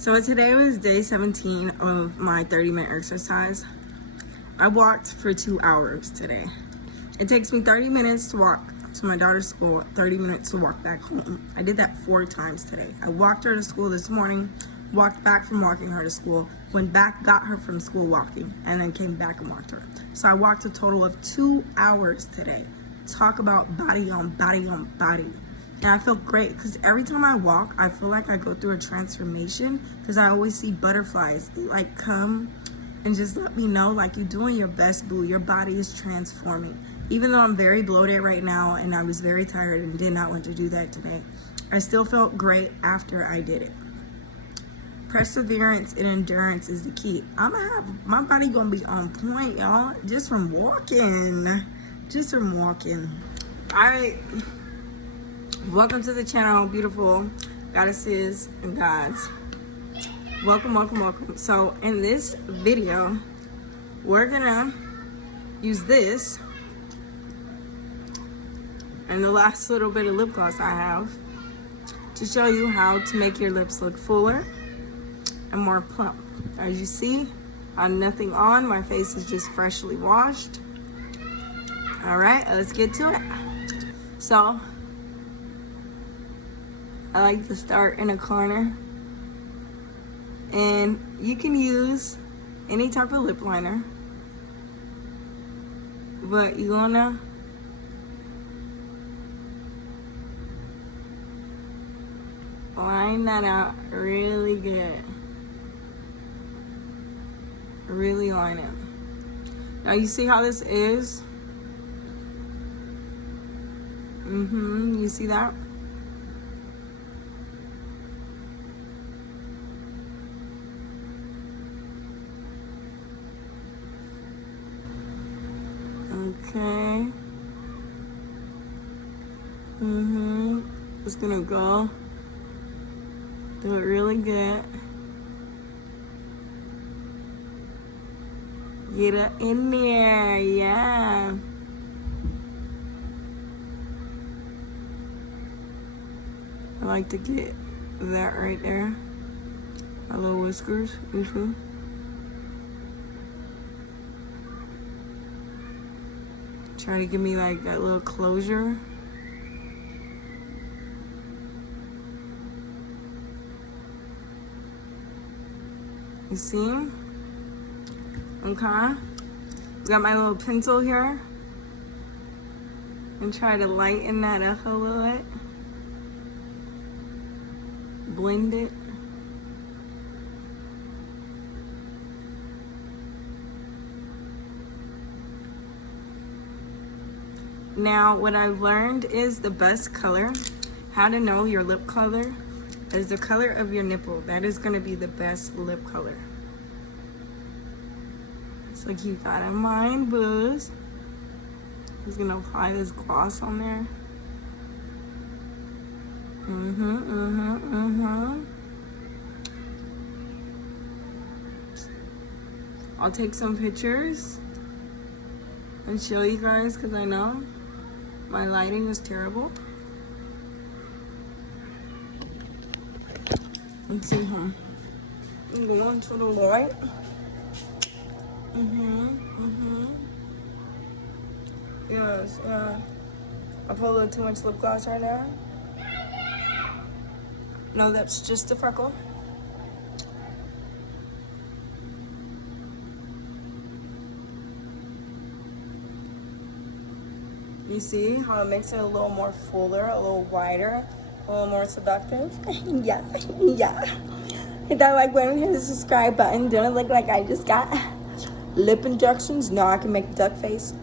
So today was day 17 of my 30-minute exercise. I walked for 2 hours today. It takes me 30 minutes to walk to my daughter's school, 30 minutes to walk back home. I did that 4 times today. I walked her to school this morning, walked back from walking her to school, went back, got her from school walking, and then came back and walked her. So I walked a total of 2 hours today. Talk about body on body on body. And I feel great because every time I walk, I feel like I go through a transformation because I always see butterflies. They like come and just let me know like you're doing your best, boo. Your body is transforming. Even though I'm very bloated right now and I was very tired and did not want to do that today, I still felt great after I did it. Perseverance and endurance is the key. I'm gonna have my body gonna be on point, y'all, just from walking. All right. Welcome to the channel, beautiful goddesses and gods. Welcome. So in this video, we're gonna use this and the last little bit of lip gloss I have to show you how to make your lips look fuller and more plump. As you see, I have nothing on. My face is just freshly washed. All right, let's get to it. So I like to start in a corner, and you can use any type of lip liner, but you wanna line that out really good. Really line it. Now you see how this is? You see that? Okay. Just gonna go. Do it really good. Get it in there, yeah. I like to get that right there. My little whiskers, you see? Try to give me like that little closure. You see? Okay. Got my little pencil here. And try to lighten that up a little bit. Blend it. Now, what I've learned is the best color, how to know your lip color, is the color of your nipple. That is going to be the best lip color. So keep that in mind, boos. I'm just going to apply this gloss on there. I'll take some pictures and show you guys because I know my lighting was terrible. Let's see, I'm going to the light. Yes, I put a little too much lip gloss right now. No, that's just a freckle. You see how it makes it a little more fuller, a little wider, a little more seductive? Yeah. Hit that like button, hit the subscribe button. Don't it look like I just got lip injections? No, I can make duck face.